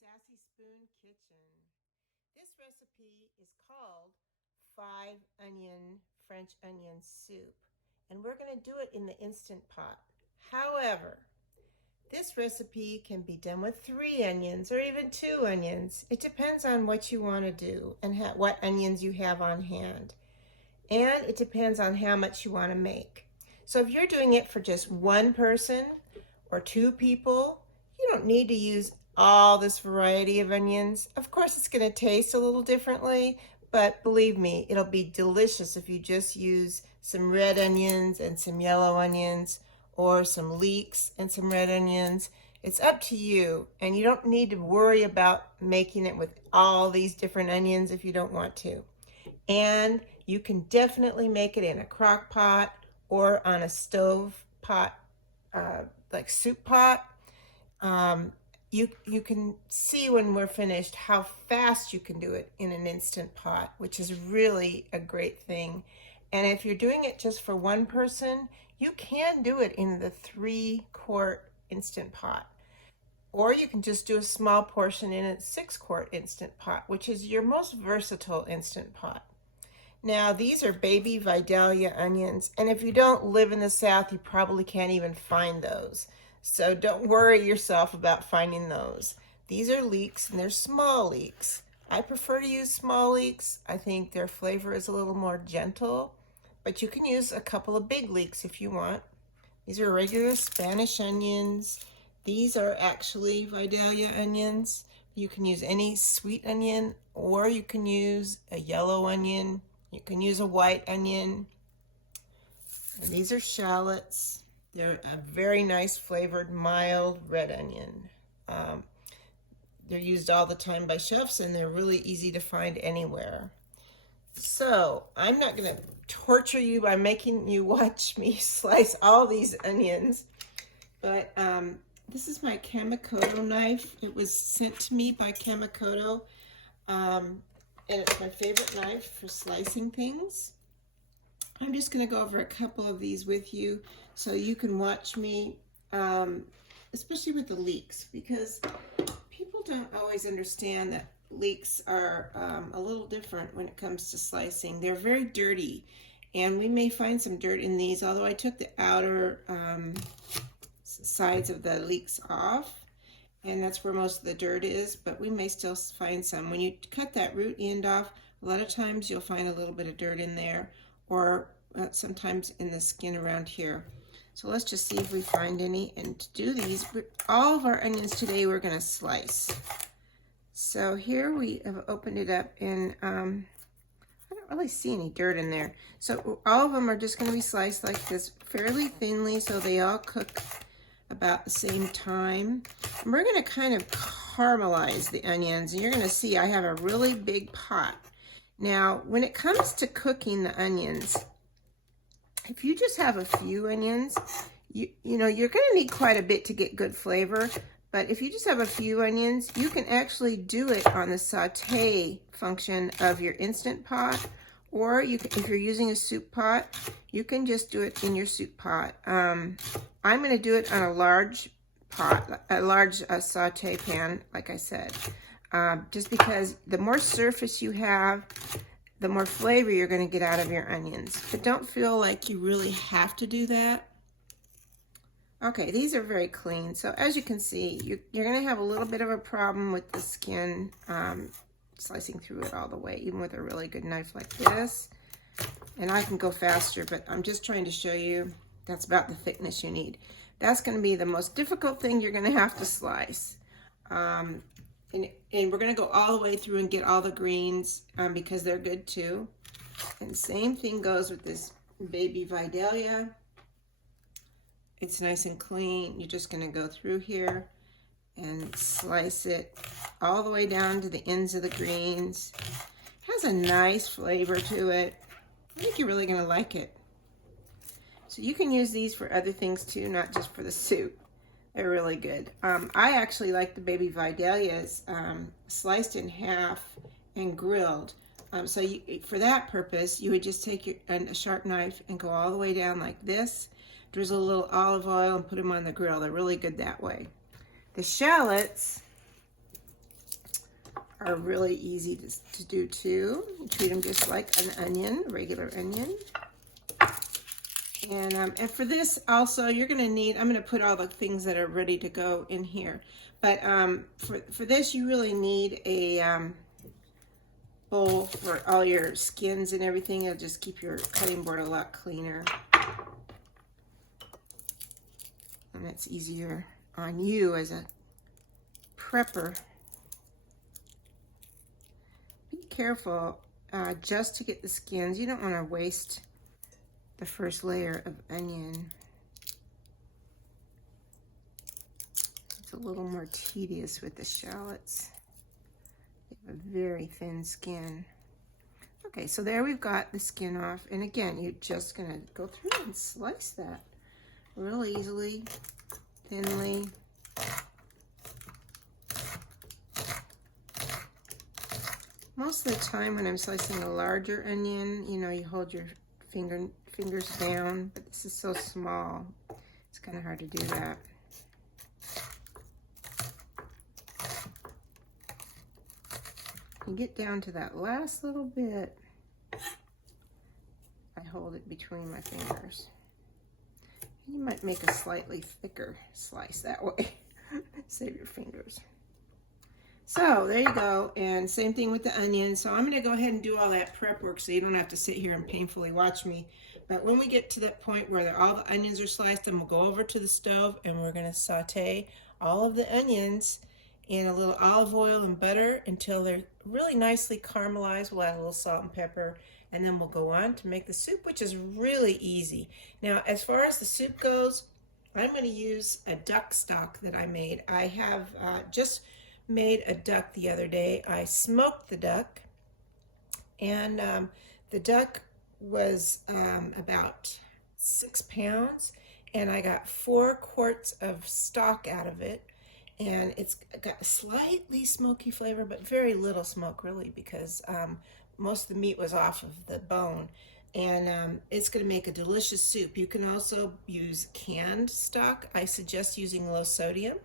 Sassy Spoon Kitchen. This recipe is called 5 onion French onion soup, and we're going to do it in the Instant Pot. However, this recipe can be done with 3 onions or even 2 onions. It depends on what you want to do and what onions you have on hand. And it depends on how much you want to make. So if you're doing it for just one person or 2 people, you don't need to use all this variety of onions. Of course, it's going to taste a little differently, but believe me, it'll be delicious if you just use some red onions and some yellow onions, or some leeks and some red onions. It's up to you, and you don't need to worry about making it with all these different onions if you don't want to. And you can definitely make it in a crock pot or on a stove pot, like soup pot. You can see when we're finished how fast you can do it in an Instant Pot, which is really a great thing. And if you're doing it just for one person, you can do it in the 3-quart Instant Pot. Or you can just do a small portion in a 6-quart Instant Pot, which is your most versatile Instant Pot. Now, these are baby Vidalia onions, and if you don't live in the South, you probably can't even find those. So don't worry yourself about finding those. These are leeks, and they're small leeks. I prefer to use small leeks. I think their flavor is a little more gentle, but you can use a couple of big leeks if you want. These are regular Spanish onions. These are actually Vidalia onions. You can use any sweet onion, or you can use a yellow onion. You can use a white onion. And these are shallots. They're a very nice flavored, mild red onion. They're used all the time by chefs, and they're really easy to find anywhere. So I'm not going to torture you by making you watch me slice all these onions, but this is my Kamikoto knife. It was sent to me by Kamikoto, and it's my favorite knife for slicing things. I'm just going to go over a couple of these with you so you can watch me, especially with the leeks, because people don't always understand that leeks are a little different when it comes to slicing. They're very dirty, and we may find some dirt in these, although I took the outer sides of the leeks off, and that's where most of the dirt is, but we may still find some. When you cut that root end off, a lot of times you'll find a little bit of dirt in there, or sometimes in the skin around here. So let's just see if we find any. And to do these, all of our onions today we're going to slice. So here we have opened it up, and I don't really see any dirt in there. So all of them are just going to be sliced like this, fairly thinly, so they all cook about the same time. And we're going to kind of caramelize the onions, and you're going to see I have a really big pot. Now, when it comes to cooking the onions, if you just have a few onions, you know, you're going to need quite a bit to get good flavor. But if you just have a few onions, you can actually do it on the saute function of your Instant Pot, or you can, if you're using a soup pot, you can just do it in your soup pot. I'm going to do it on a large pot, a large saute pan, like I said, just because the more surface you have, the more flavor you're going to get out of your onions. But don't feel like you really have to do that. Okay, these are very clean. So as you can see, you're going to have a little bit of a problem with the skin, slicing through it all the way, even with a really good knife like this. And I can go faster, but I'm just trying to show you that's about the thickness you need. That's going to be the most difficult thing you're going to have to slice. And we're going to go all the way through and get all the greens because they're good too. And same thing goes with this baby Vidalia. It's nice and clean. You're just going to go through here and slice it all the way down to the ends of the greens. It has a nice flavor to it. I think you're really going to like it. So you can use these for other things too, not just for the soup. They're really good. I actually like the baby Vidalias sliced in half and grilled. So for that purpose, you would just take a sharp knife and go all the way down like this, drizzle a little olive oil, and put them on the grill. They're really good that way. The shallots, are really easy to do too. You treat them just like an onion, regular onion. And for this also, you're going to need, I'm going to put all the things that are ready to go in here. But for this, you really need a bowl for all your skins and everything. It'll just keep your cutting board a lot cleaner. And it's easier on you as a prepper. Be careful just to get the skins. You don't want to waste the first layer of onion. It's a little more tedious with the shallots. They have a very thin skin. Okay, so there we've got the skin off. And again, you're just gonna go through and slice that real easily, thinly. Most of the time when I'm slicing a larger onion, you know, you hold your fingers down, but this is so small, it's kind of hard to do that. You get down to that last little bit, I hold it between my fingers. You might make a slightly thicker slice that way. Save your fingers. So there you go, and same thing with the onions. So I'm going to go ahead and do all that prep work so you don't have to sit here and painfully watch me. But when we get to that point where all the onions are sliced, then we'll go over to the stove and we're going to saute all of the onions in a little olive oil and butter until they're really nicely caramelized. We'll add a little salt and pepper, and then we'll go on to make the soup, which is really easy. Now, as far as the soup goes, I'm going to use a duck stock that I made. I have just made a duck the other day. I smoked the duck, and the duck was about 6 pounds, and I got 4 quarts of stock out of it, and it's got a slightly smoky flavor, but very little smoke really, because most of the meat was off of the bone, and it's going to make a delicious soup. You can also use canned stock. I suggest using low sodium.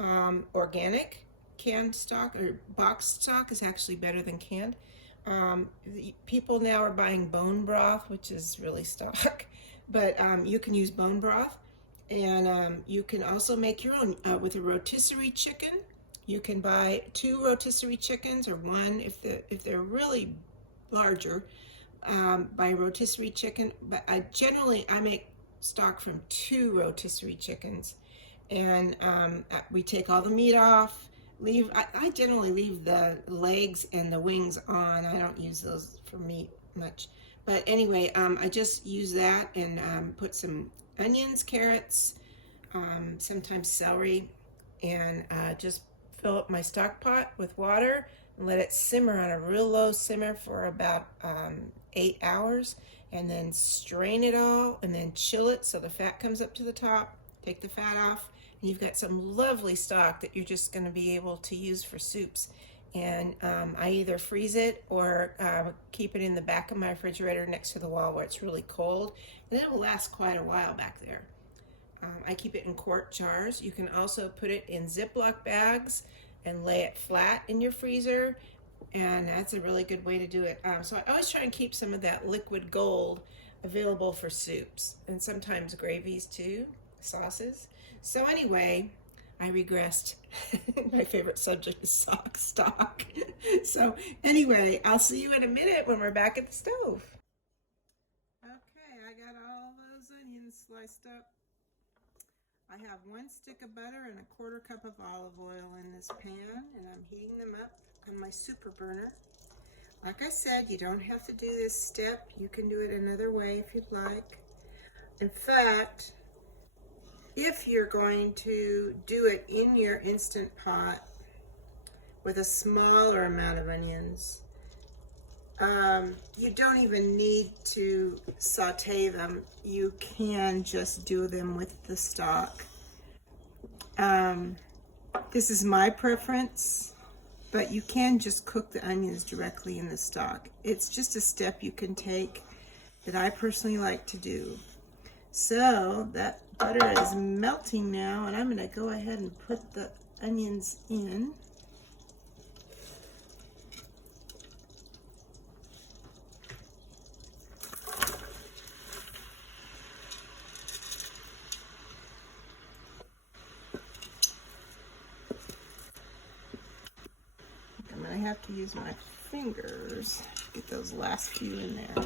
Organic canned stock or boxed stock is actually better than canned. People now are buying bone broth, which is really stock, but you can use bone broth, and you can also make your own with a rotisserie chicken. You can buy 2 rotisserie chickens, or 1 if they're really larger. Buy rotisserie chicken, but I make stock from 2 rotisserie chickens, and we take all the meat off. I generally leave the legs and the wings on. I don't use those for meat much. But anyway, I just use that and put some onions, carrots, sometimes celery, and just fill up my stock pot with water and let it simmer on a real low simmer for about 8 hours, and then strain it all and then chill it so the fat comes up to the top. Take the fat off. And you've got some lovely stock that you're just going to be able to use for soups. And I either freeze it or keep it in the back of my refrigerator next to the wall where it's really cold. And it will last quite a while back there. I keep it in quart jars. You can also put it in Ziploc bags and lay it flat in your freezer. And that's a really good way to do it. So I always try and keep some of that liquid gold available for soups, and sometimes gravies too, sauces. So anyway, I regressed. My favorite subject is stock. So anyway, I'll see you in a minute when we're back at the stove. Okay, I got all those onions sliced up. I have 1 stick of butter and a 1/4 cup of olive oil in this pan, and I'm heating them up on my super burner. Like I said, you don't have to do this step. You can do it another way if you'd like. In fact, if you're going to do it in your Instant Pot with a smaller amount of onions, you don't even need to saute them. You can just do them with the stock. This is my preference, but you can just cook the onions directly in the stock. It's just a step you can take that I personally like to do. So that butter is melting now, and I'm going to go ahead and put the onions in. have to use my fingers to get those last few in there.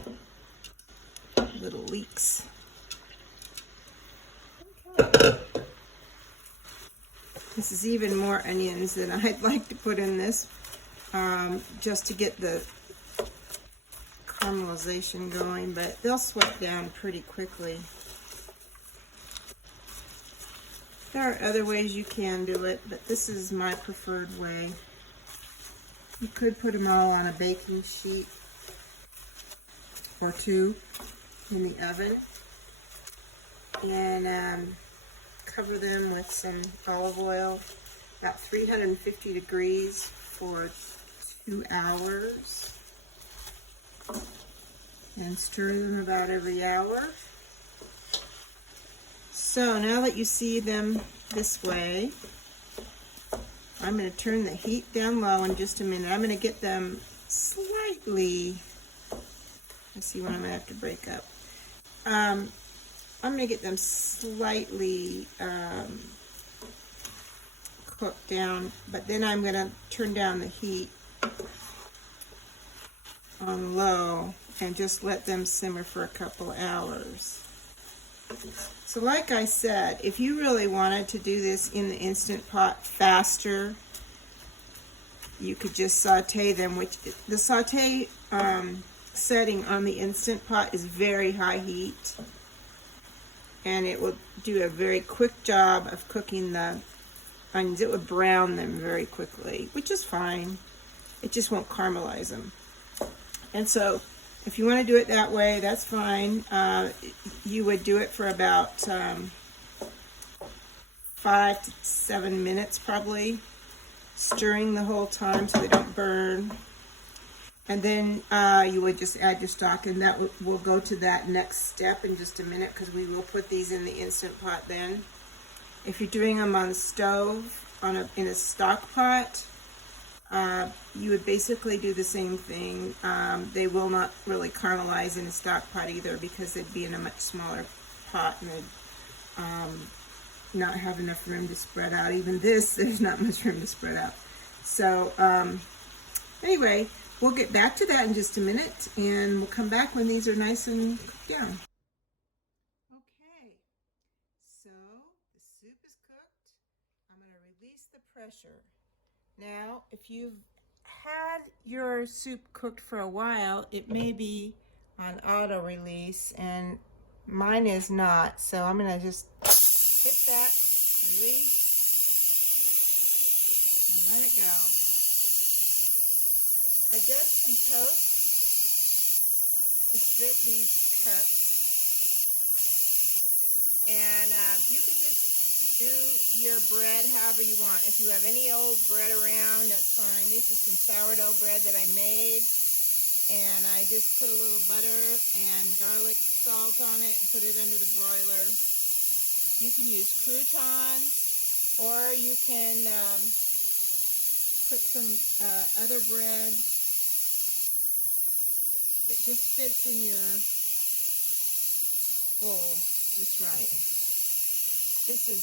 Little leeks. Okay. This is even more onions than I'd like to put in this, just to get the caramelization going, but they'll sweat down pretty quickly. There are other ways you can do it, but this is my preferred way. You could put them all on a baking sheet or two in the oven and cover them with some olive oil, about 350 degrees for 2 hours, and stir them about every hour. So now that you see them this way, I'm going to turn the heat down low in just a minute. I'm going to get them slightly, let's see when I'm going to have to break up. I'm going to get them slightly cooked down, but then I'm going to turn down the heat on low and just let them simmer for a couple hours. So like I said, if you really wanted to do this in the Instant Pot faster, you could just saute them, which the saute setting on the Instant Pot is very high heat, and it will do a very quick job of cooking the onions. It would brown them very quickly, which is fine. It just won't caramelize them. And so if you want to do it that way, that's fine. You would do it for about 5 to 7 minutes probably, stirring the whole time so they don't burn. And then you would just add your stock, and that we'll go to that next step in just a minute, because we will put these in the Instant Pot then. If you're doing them on the stove, in a stock pot, you would basically do the same thing. They will not really caramelize in a stock pot either, because they'd be in a much smaller pot and they'd not have enough room to spread out. Even this, there's not much room to spread out. So anyway, we'll get back to that in just a minute, and we'll come back when these are nice and cooked down. Okay, so the soup is cooked. I'm going to release the pressure. Now, if you've had your soup cooked for a while, it may be on auto release, and mine is not. So I'm going to just hit that, release, and let it go. I've done some toast to fit these cups, and you could just do your bread however you want. If you have any old bread around, that's fine. This is some sourdough bread that I made, and I just put a little butter and garlic salt on it and put it under the broiler. You can use croutons, or you can put some other bread. It just fits in your bowl just right. This is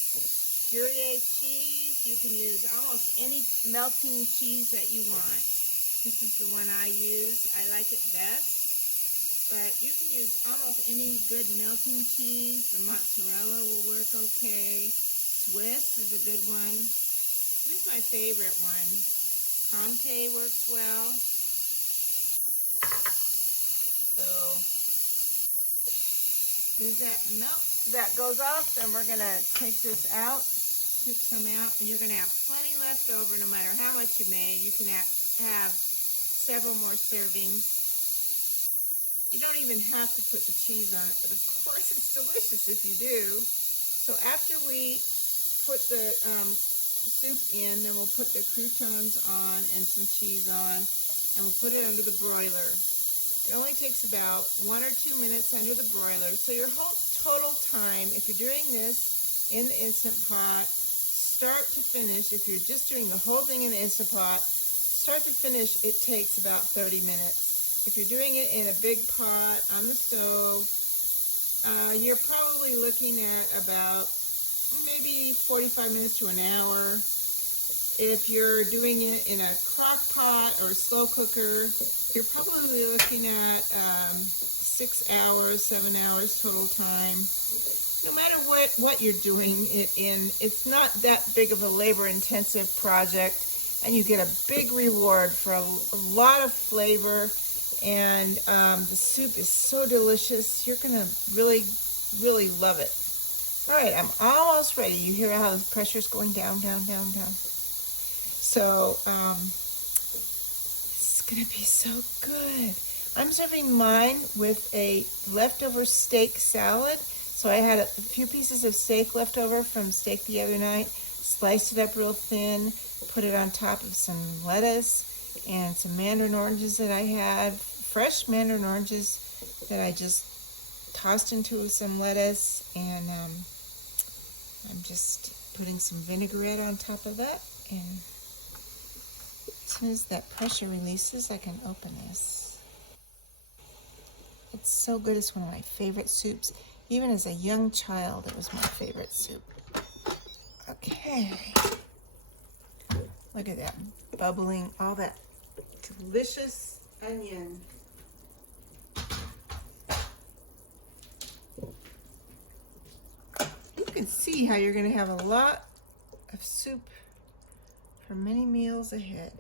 Gruyere cheese. You can use almost any melting cheese that you want. This is the one I use. I like it best. But you can use almost any good melting cheese. The mozzarella will work okay. Swiss is a good one. This is my favorite one. Comté works well. So there's that melt that goes off, and we're going to take this out, scoop some out, and you're going to have plenty left over no matter how much you made. You can have several more servings. You don't even have to put the cheese on it, but of course it's delicious if you do. So after we put the soup in, then we'll put the croutons on and some cheese on, and we'll put it under the broiler. It only takes about 1 or 2 minutes under the broiler. So your whole total time, if you're doing this in the Instant Pot, start to finish, if you're just doing the whole thing in the Instant Pot, start to finish, it takes about 30 minutes. If you're doing it in a big pot on the stove, you're probably looking at about maybe 45 minutes to an hour. if you're doing it in a crock pot or slow cooker, you're probably looking at 6 hours, 7 hours total time. No matter what you're doing it in, it's not that big of a labor-intensive project, and you get a big reward for a lot of flavor, and the soup is so delicious. You're gonna really, really love it. All right, I'm almost ready. You hear how the pressure's going down, down, down, down. So it's gonna be so good. I'm serving mine with a leftover steak salad. So I had a few pieces of steak left over from steak the other night, sliced it up real thin, put it on top of some lettuce and some mandarin oranges that I had, fresh mandarin oranges that I just tossed into some lettuce, and I'm just putting some vinaigrette on top of that, and as soon as that pressure releases, I can open this. It's so good. It's one of my favorite soups. Even as a young child, it was my favorite soup. Okay. Look at that bubbling, all that delicious onion. You can see how you're going to have a lot of soup for many meals ahead.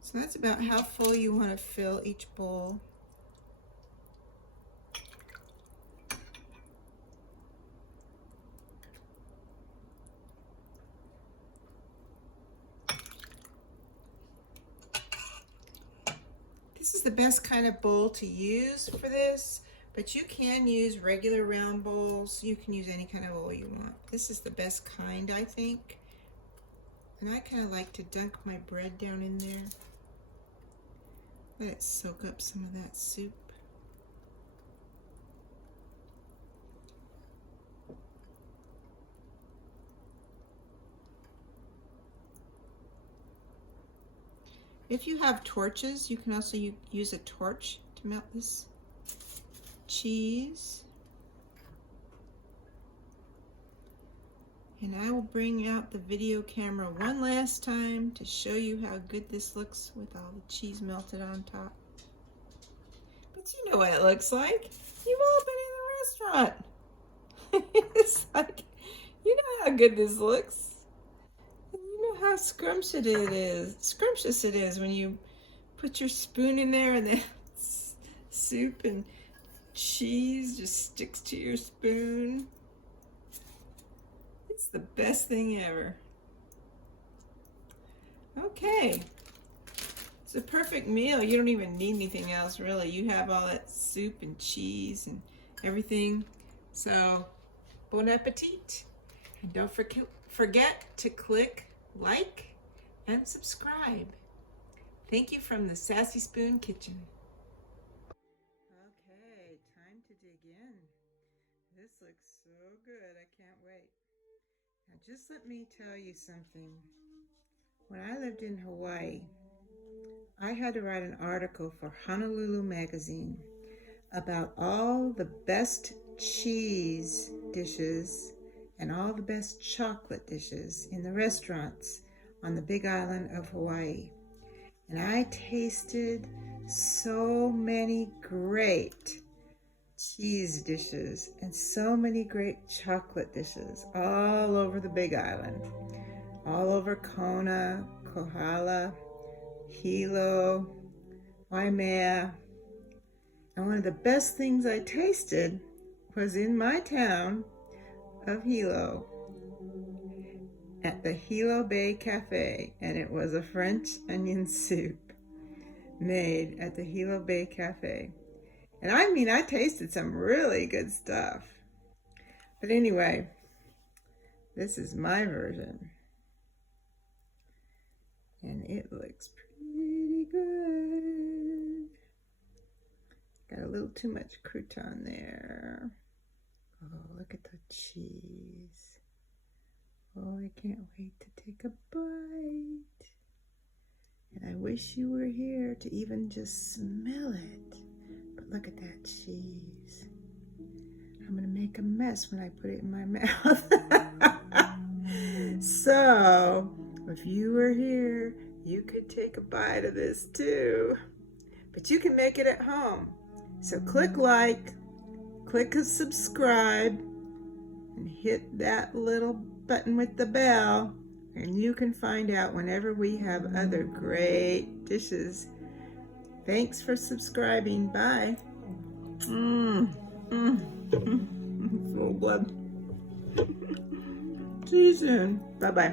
So that's about how full you want to fill each bowl. This is the best kind of bowl to use for this, but you can use regular round bowls. You can use any kind of bowl you want. This is the best kind, I think. And I kind of like to dunk my bread down in there. Let it soak up some of that soup. If you have torches, you can also use a torch to melt this cheese. And I will bring out the video camera one last time to show you how good this looks with all the cheese melted on top. But you know what it looks like. You've all been in the restaurant. It's like, you know how good this looks. And you know how scrumptious it is when you put your spoon in there and the soup and cheese just sticks to your spoon. It's the best thing ever. Okay. It's a perfect meal. You don't even need anything else, really. You have all that soup and cheese and everything. So, bon appetit. And don't forget to click like and subscribe. Thank you from the Sassy Spoon Kitchen. Okay, time to dig in. This looks so good. I can't wait. Now just let me tell you something. When I lived in Hawaii, I had to write an article for Honolulu magazine about all the best cheese dishes and all the best chocolate dishes in the restaurants on the Big Island of Hawaii. And I tasted so many great cheese dishes and so many great chocolate dishes all over the Big Island, all over Kona, Kohala, Hilo, Waimea. And one of the best things I tasted was in my town of Hilo at the Hilo Bay Cafe, and it was a French onion soup made at the Hilo Bay Cafe. And I mean, I tasted some really good stuff. But anyway, this is my version. And it looks pretty good. Got a little too much crouton there. Oh, look at the cheese. Oh, I can't wait to take a bite. And I wish you were here to even just smell it. But look at that cheese. I'm gonna make a mess when I put it in my mouth. So, if you were here, you could take a bite of this too. But you can make it at home. So click like, click subscribe, and hit that little button with the bell, and you can find out whenever we have other great dishes. Thanks for subscribing. Bye. Full blood. See you soon. Bye-bye.